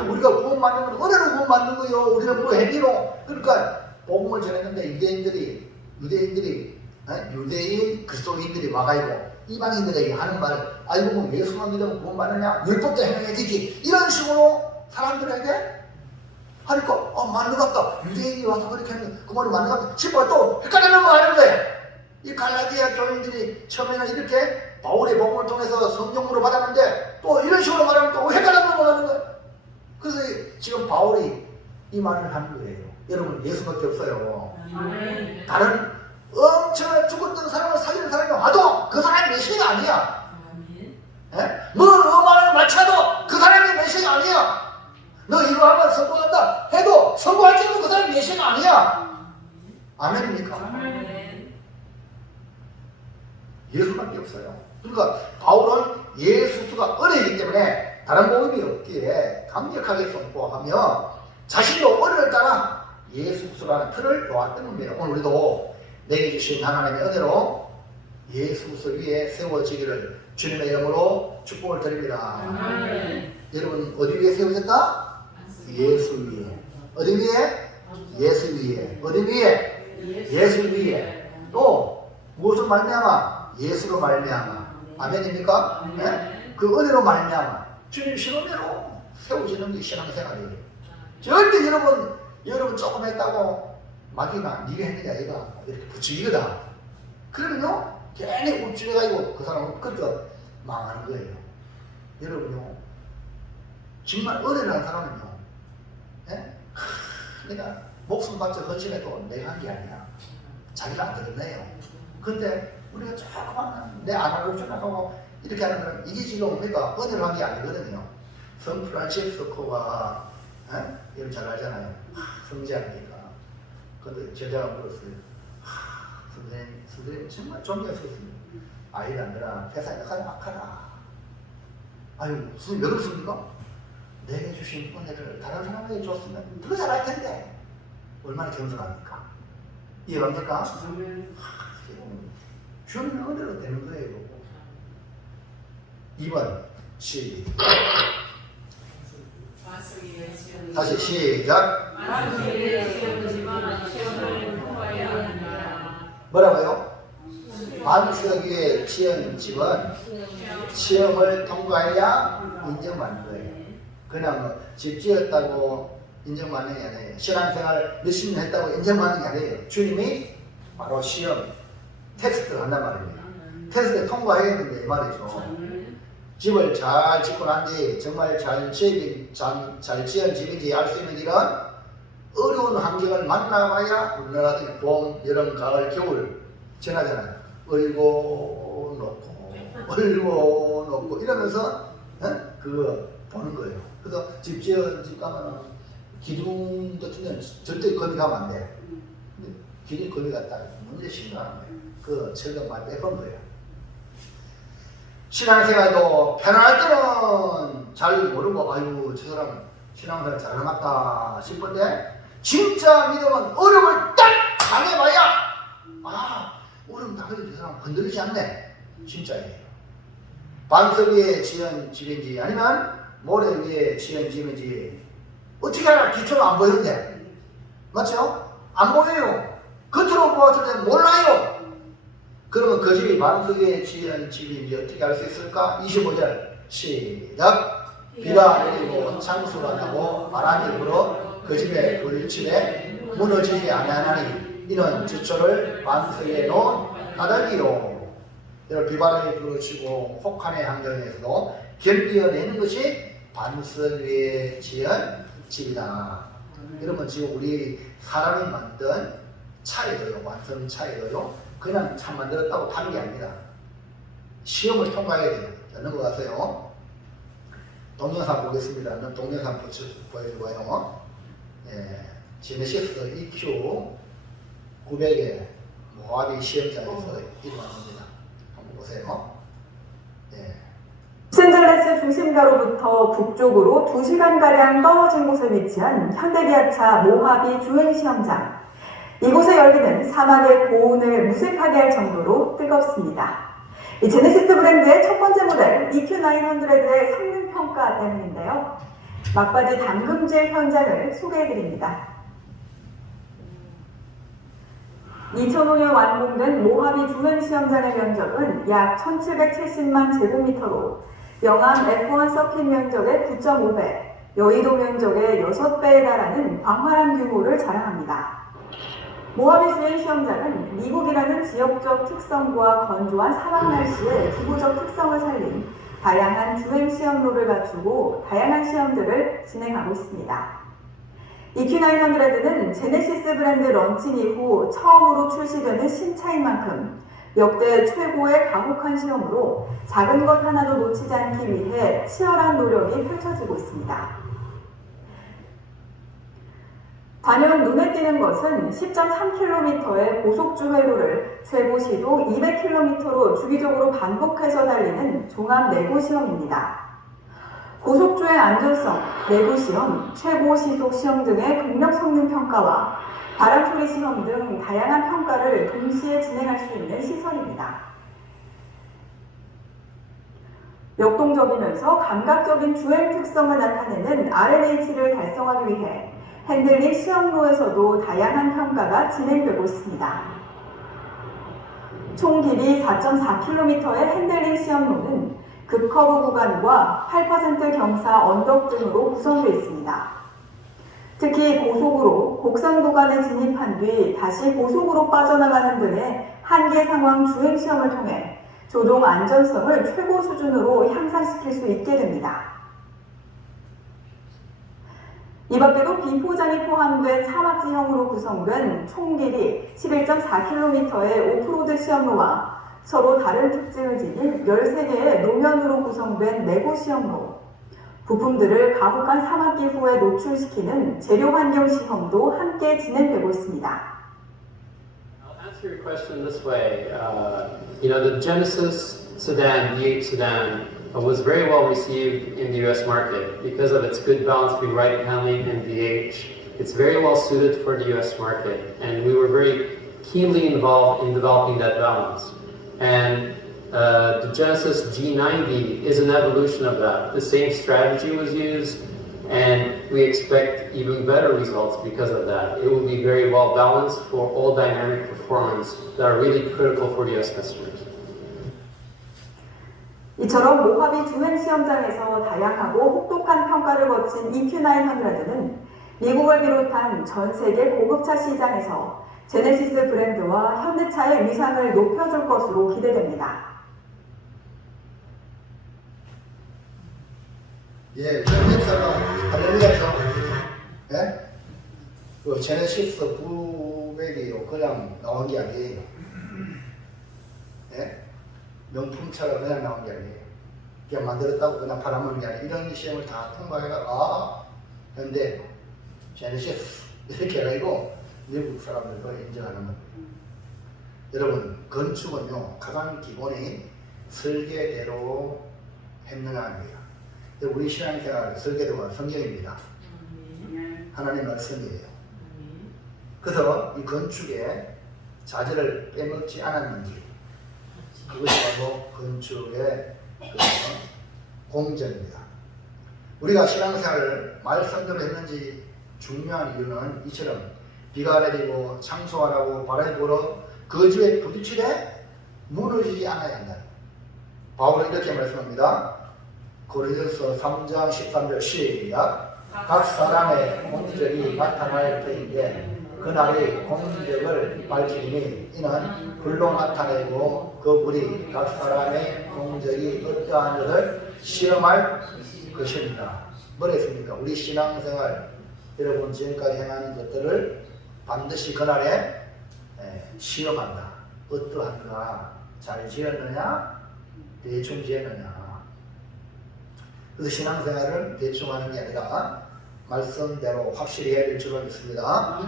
우리가 구원 받는 건 은혜로 구원 받는 거예요. 우리는 뭐 행위로. 그러니까 복음을 전했는데 유대인 그리스도인들이 와가지고 이방인들에게 하는 말을 아이고 뭐 예수만 믿으면 구원 받느냐? 율법도 행해지지. 이런 식으로 사람들에게 하니까 맞는 것 같다. 유대인이 와서 그렇게 하는 그 말이 맞는 것 같다. 싶어 또 헷갈리는 거 하는 거예요. 이 갈라디아 교인들이 처음에는 이렇게 바울의 복음을 통해서 성령으로 받았는데 또 이런 식으로 말하면 또 헷갈리는 거 하는 거예요. 그래서 지금 바울이 이 말을 하는 거예요. 여러분 예수밖에 없어요. 다른 엄청나게 죽었던 사람을 살리는 사람이 와도 그 사람이 메시아가 아니야. 뭐 음악을 맞춰도 그 사람이 메시아가 아니야. 너 이거 하면 성공한다 해도 성공할지 모르는 그 사람이 메시아가 아니야. 아멘입니까? 예수밖에 없어요. 그러니까 바울은 예수 그리스도가 은혜이기 때문에 다른 복음이 없기에 강력하게 선포하며 자신도 은혜를 따라 예수 그리스도라는 틀을 놓았던 겁니다. 오늘 우리도 내게 주신 하나님의 은혜로 예수 그리스도 위에 세워지기를 주님의 이름으로 축복을 드립니다. 여러분 어디 위에 세워졌다? 예수 위에. 어디 위에? 예수 위에. 어디 위에? 예수 위에. 또 무엇을 말미암아? 예수로 말미암아. 아멘입니까? 네? 그 은혜로 말미암아 주님 신은혜로 세워지는 게 신앙생활이에요. 절대 여러분 조금 했다고 마귀가 네가 했느냐 얘가 이렇게 부추기거든. 그러면요 괜히 우쭐해가지고 그 사람은 그렇게 망하는 거예요. 여러분요 정말 은혜라는 사람은요 내가 목숨 바쳐 헌신해도 내가 한 게 아니야. 자기가 안 들었네요. 근데 우리가 조금만 내 안하고 전화하고 이렇게 하는 거는 이게 지금 우리가 은혜로 한 게 아니거든요. 성 프란시스코가 여러분 잘 알잖아요. 성지합니까? 근데 제자가 물었어요. 선생님 정말 존경스럽습니다. 아이를 안 되나 세상에 악하다. 아유 선생님 왜 그렇습니까? 내게 주신 은혜를 다른 사람에게 줬으면 더 잘할 텐데 얼마나 겸손합니까? 이해갑니까? 주는 은혜로 되는 거예요. 2번 시작. 다시 시작. 뭐라고요? 만석 위에 지은 집은 시험을 통과해야 인정받는 거예요. 그냥 뭐 집 지었다고 인정받는 게 아니에요. 신앙생활 몇십 년 했다고 인정받는 게 아니에요. 주님이 바로 시험 테스트를 한단 말입니다. 테스트에 통과해야 된다 이 말이죠. 집을 잘 짓고 난 뒤 정말 잘 지은 집인지 알 수 있는 일은 어려운 환경을 만나봐야 우리나라 같은 봄, 여름, 가을, 겨울 지나잖아요. 얼고 놓고 이러면서 그거 보는 거예요. 그래서 집 가면은 기둥 같은 데는 절대 거기 가면 안 돼. 근데 기둥 거기 갔다 문제 심각한 거예요. 그 책을 많이 빼본 거예요. 신앙생활도 편안할 때는 잘 모르고 아유 저 사람 신앙생활 잘해놨다 싶은데 진짜 믿음은 어려움을 딱 당해봐야 어려움 당해도 저 사람 흔들리지 않네. 진짜예요. 반석 위에 지은 집인지 아니면 모래 위에 지은 집인지 어떻게 알아? 기초가 안 보이는데. 맞죠? 안 보여요. 겉으로 보았을 때는 몰라요. 그러면 그 집이 반석 위에 지은 집인지 어떻게 알 수 있을까? 25절 시작. 비가 내리고 창수가 나고 바람이 불어 그 집에 불치되 무너지지 아니하나니 이는 지초를 반석 위에 놓은 까닭이요. 여러분 비바람이 불어치고 혹한의 환경에서도 견디어내는 것이 반석 위에 지은 집이다. 여러분 지금 우리 사람이 만든 차에도요, 완성 차에도요, 그냥 차 만들었다고 타는 게 아닙니다. 시험을 통과해야 돼요. 자, 넘어가세요. 동영상 보겠습니다. 동영상 보여주고요. 예, 제네시스 EQ 900의 모하비 시험장에서 일어납니다. 한번 보세요. 예. 로스앤젤레스 중심가로부터 북쪽으로 2시간가량 떨어진 곳에 위치한 현대기아차 모하비 주행시험장. 이곳의 열기는 사막의 고온을 무색하게 할 정도로 뜨겁습니다. 이 제네시스 브랜드의 첫 번째 모델 EQ900의 성능평가 때문인데요. 막바지 담금질 현장을 소개해드립니다. 2005년 완공된 모하비 주행시험장의 면적은 약 1770만 제곱미터로 영암 F1 서킷 면적의 9.5배, 여의도 면적의 6배에 달하는 광활한 규모를 자랑합니다. 모하비 주행시험장은 미국이라는 지역적 특성과 건조한 사막 날씨의 기후적 특성을 살린 다양한 주행시험로를 갖추고 다양한 시험들을 진행하고 있습니다. EQ900는 제네시스 브랜드 런칭 이후 처음으로 출시되는 신차인 만큼 역대 최고의 가혹한 시험으로 작은 것 하나도 놓치지 않기 위해 치열한 노력이 펼쳐지고 있습니다. 단연 눈에 띄는 것은 10.3km의 고속주 회로를 최고 시속 200km로 주기적으로 반복해서 달리는 종합 내구 시험입니다. 고속주의 안전성, 내구 시험, 최고 시속 시험 등의 동력 성능 평가와 바람소리 시험 등 다양한 평가를 동시에 진행할 수 있는 시설입니다. 역동적이면서 감각적인 주행 특성을 나타내는 RNH를 달성하기 위해 핸들링 시험로에서도 다양한 평가가 진행되고 있습니다. 총 길이 4.4km의 핸들링 시험로는 급커브 구간과 8% 경사 언덕 등으로 구성되어 있습니다. 특히 고속으로 곡선 구간에 진입한 뒤 다시 고속으로 빠져나가는 등의 한계 상황 주행 시험을 통해 조종 안전성을 최고 수준으로 향상시킬 수 있게 됩니다. 이 밖에도 비포장이 포함된 사막지형으로 구성된 총 길이 11.4km의 오프로드 시험로와 서로 다른 특징을 지닌 13개의 노면으로 구성된 내구 시험로, 부품들을 가혹한 사막 기후에 노출시키는 재료 환경 시험도 함께 진행되고 있습니다. I'll answer your question this way. The Genesis sedan, V8 sedan, was very well received in the US market because of its good balance between ride handling and VH. It's very well suited for the US market, and we were very keenly involved in developing that balance. And the Genesis G90 is an evolution of that. The same strategy was used, and we expect even better results because of that. It will be very well balanced for all dynamic performance that are really critical for the US customers. 이처럼 모하비 주행 시험장에서 다양하고 혹독한 평가를 거친 EQ900는 미국을 비롯한 전 세계 고급차 시장에서 제네시스 브랜드와 현대차의 위상을 높여줄 것으로 기대됩니다. 예, 현대차가 할렐루야죠. 예? 그 제네시스 부백이요 그냥 나온 게 아니에요. 예? 명품처럼 그냥 나온 게 아니에요. 그냥 만들었다고 그냥 팔아먹는 게 아니에요. 이런 시험을 다 통과해가 근데 제네시스 이렇게 해가지고 미국 사람들도 인정하는 겁니다. 여러분 건축은요 가장 기본이 설계대로 했느냐는 거예요. 우리 신앙생활 설계도가 성경입니다. 하나님 말씀이에요. 그래서 이 건축에 자재를 빼먹지 않았는지 그것이 바로 건축의 공정입니다. 우리가 신앙생활을 말씀대로 했는지 중요한 이유는 이처럼 비가 내리고 창수하라고 바람이 불어 그 집에 부딪히되 무너지지 않아야 한다. 바울은 이렇게 말씀합니다. 고린도서 3장 13절 시작. 각 사람의 공적이 나타날 터인데 그날이 공적을 밝히니 이는 불로 나타내고 그 불이 각 사람의 공적이 어떠한 것을 시험할 것입니다. 뭐랬습니까? 우리 신앙생활 여러분 지금까지 행하는 것들을 반드시 그날에 시험한다. 어떠한가? 잘 지었느냐? 대충 지었느냐? 그래서 신앙생활을 대충 하는 게 아니라 말씀대로 확실히 해야 될 줄로 믿습니다.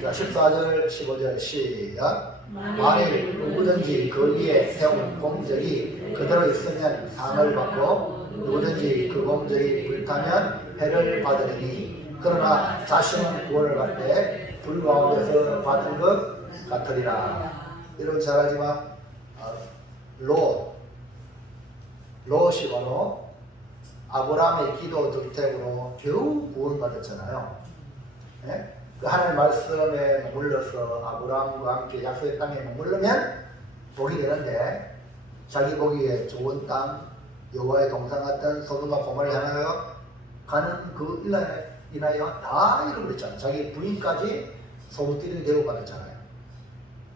자, 14절, 15절 시작. 만일 누구든지 그 위에 세운 공적이 그대로 있으면 상을 받고 누구든지 그 공적이 불타면 해를 받으리니 그러나 자신은 구원을 받되 불 가운데서 받은 것 같으리라. 여러분 잘 알지만 롯이 바로 아브라함의 기도 덕택으로 겨우 구원받았잖아요. 네? 그 하나님의 말씀에 머물러서 아브라함과 함께 약속의 땅에 머물르면 복이 되는데 자기 보기에 좋은 땅 여호와의 동산 같은 소돔과 고모를 향하여 가는 그 인하여 다 잃어버렸잖아요. 자기 부인까지 소문띠를 대고 받았잖아요.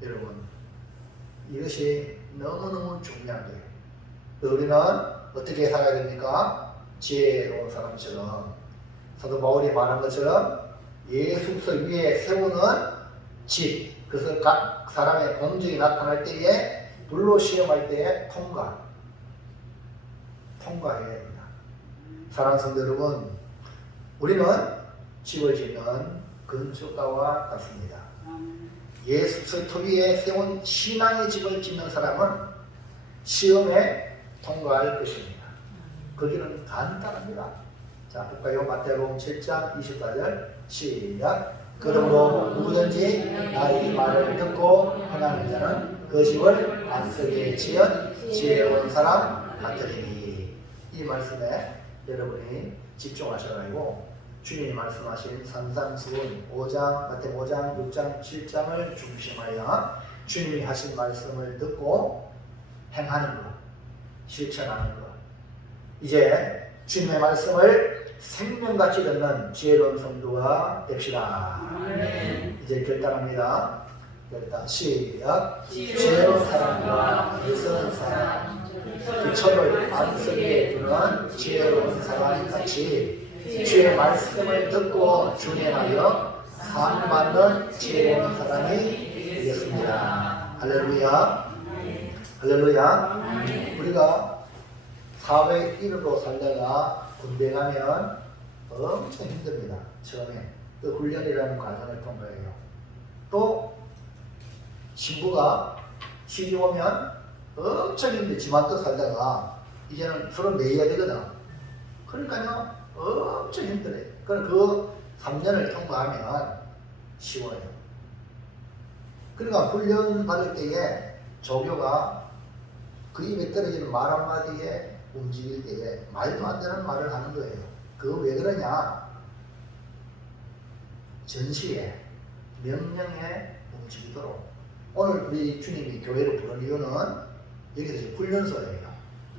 여러분 이것이 너무너무 중요한 거예요. 우리는 어떻게 살아야 됩니까? 지혜로운 사람처럼 사도 바울이 말한 것처럼 예수께서 위에 세우는 집 그래서 각 사람의 공적이 나타날 때에 불로 시험할 때에 통과해야 됩니다. 사랑하는 성도 여러분 우리는 집을 짓는 건축가와 같습니다. 예수께서 터 위에 세운 신앙의 집을 짓는 사람은 시험에 통과할 것입니다. 그 길은 간단합니다. 자, 볼까요? 마태복음 7장 24절 시작. 그러므로 누구든지 나의 말을 듣고 행하는 자는 그 집을 안석에 지은 지혜로운 사람 같으리니. 이 말씀에 여러분이 집중하셔가지고 주님이 말씀하신 산상수훈 5장, 마태복음 5장, 6장, 7장을 중심하여 주님이 하신 말씀을 듣고 행하는 것, 실천하는 것. 이제 주님의 말씀을 생명같이 듣는 지혜로운 성도가 됩시다. 이제 결단합니다. 결단 시작. 지혜로운 사람과 애쓰는 사람, 기초를 안석에 두는 지혜로운 사람같이 주의 말씀을 듣고 준행하여 사랑받는 지혜로운 사람이 되겠습니다. 할렐루야. 할렐루야. 우리가 사회 인으로 살다가 군대 가면 엄청 힘듭니다. 처음에 그 훈련이라는 과정을 통과해요. 또 신부가 시집 오면 엄청 힘들지만 또 살다가 이제는 서로 매여야 되거든. 그러니까요 엄청 힘들어요. 그럼 그 3년을 통과하면 쉬워요. 그러니까 훈련 받을 때에 조교가 그 입에 떨어지는 말 한마디에 움직일 때에 말도 안 되는 말을 하는 거예요. 그거 왜 그러냐? 전시에 명령에 움직이도록. 오늘 우리 주님이 교회를 부른 이유는 여기서 훈련소예요.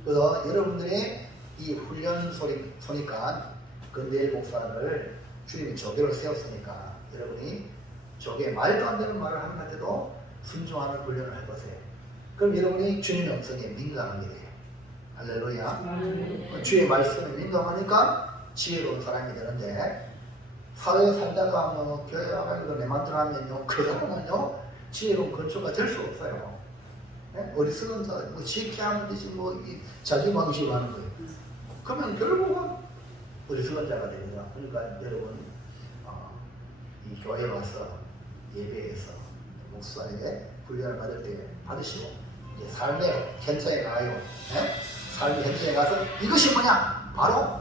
그래서 여러분들이 이 훈련소니까 근대일 목사를 주님이 조교를 세웠으니까 여러분이 조교에 말도 안 되는 말을 하는 때도 순종하는 훈련을 해보세요. 그럼 여러분이 주님의 음성에 민감하게 돼요. 할렐루야. 주의 말씀에 민감하니까 지혜로운 사람이 되는데 사회에 살다가 뭐 교회 와가지고 내 맘대로 하면요, 그러면요 지혜로운 건축가 될 수 없어요. 네? 어리석은 자, 뭐 지혜케 하면 되지 뭐 이 자기 방식으로 하는 거예요. 그러면 결국은 어리석은 자가 됩니다. 그러니까 여러분 이 교회에 와서 예배에서 목사에게 훈련을 받을 때 받으시고 이제 삶의 현장에 가요. 네? 삶의 현장에 가서 이것이 뭐냐? 바로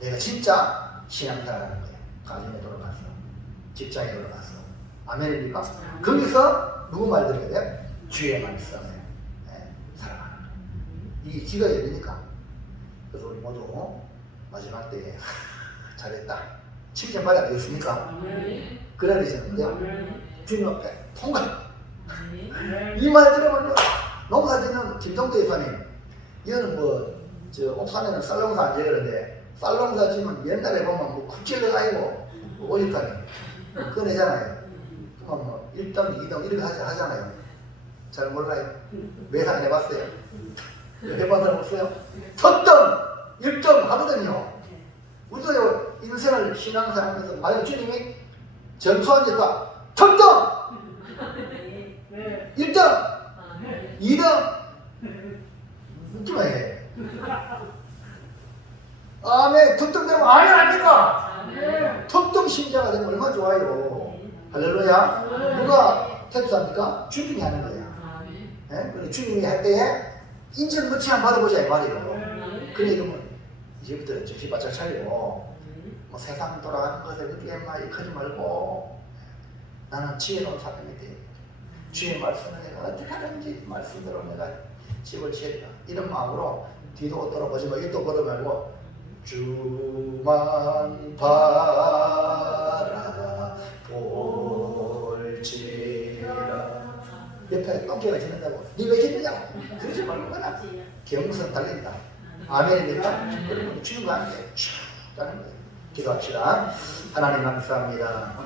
내가 진짜 신앙자라는 거예요. 가정에 돌아가서 직장에 돌아가서 아멘입니까? 거기서 누구 말 들어야 돼요? 주의 말씀에 살아가는 거예요. 이 귀가 열리니까. 그래서 우리 모두 마지막 때에 잘했다 칭찬받아야 되겠습니까? 그래야 되시는데 주님 앞에 통과. 이 말 들으면요 농사 짓는 김정도 여사님, 이거는 뭐 저 옥산에는 쌀농사 안 지으는데 쌀농사 지면 옛날에 보면 뭐 국제를 아니고 올리카니 그거 내잖아요. 그러면 뭐 1등, 2등 이렇게 하잖아요. 잘 몰라요. 매상 해봤어요? 해본 사람 없어요? 첫등, 1등 하거든요. 우리도 인생을 신앙생활하면서 만약 주님이 전투하니까 첫등! 1등! 2등! 웃기만 해. 아멘. 특등 되면 아멘 아닙니까? 특등 신자가 되면 얼마나 좋아요. 할렐루야. 누가 탭스합니까? 주님이 하는 거야. 네? 주님이 할 때에 인정 못치 한 받아보자 이 말이에요. 그래 이러면 이제부터 정신 바짝 차리고 뭐 세상 돌아가는 것에 그렇게 막 일하지 말고 나는 지혜로운 사람이 돼. 주의 말씀을 내가 어떻게 하든지 말씀대로 내가 집을 지었다. 이런 마음으로 뒤도 돌아보지 말고 이도 보지 말고 주만 바라볼지라. 옆에 똥개가 지는다고 니 왜 지느냐고 그러지 말고 그냥 경선 달린다. 아멘입니까? 그러면 주님과 함께 쭉 가는 거예요. 기도합시다. 하나님 감사합니다.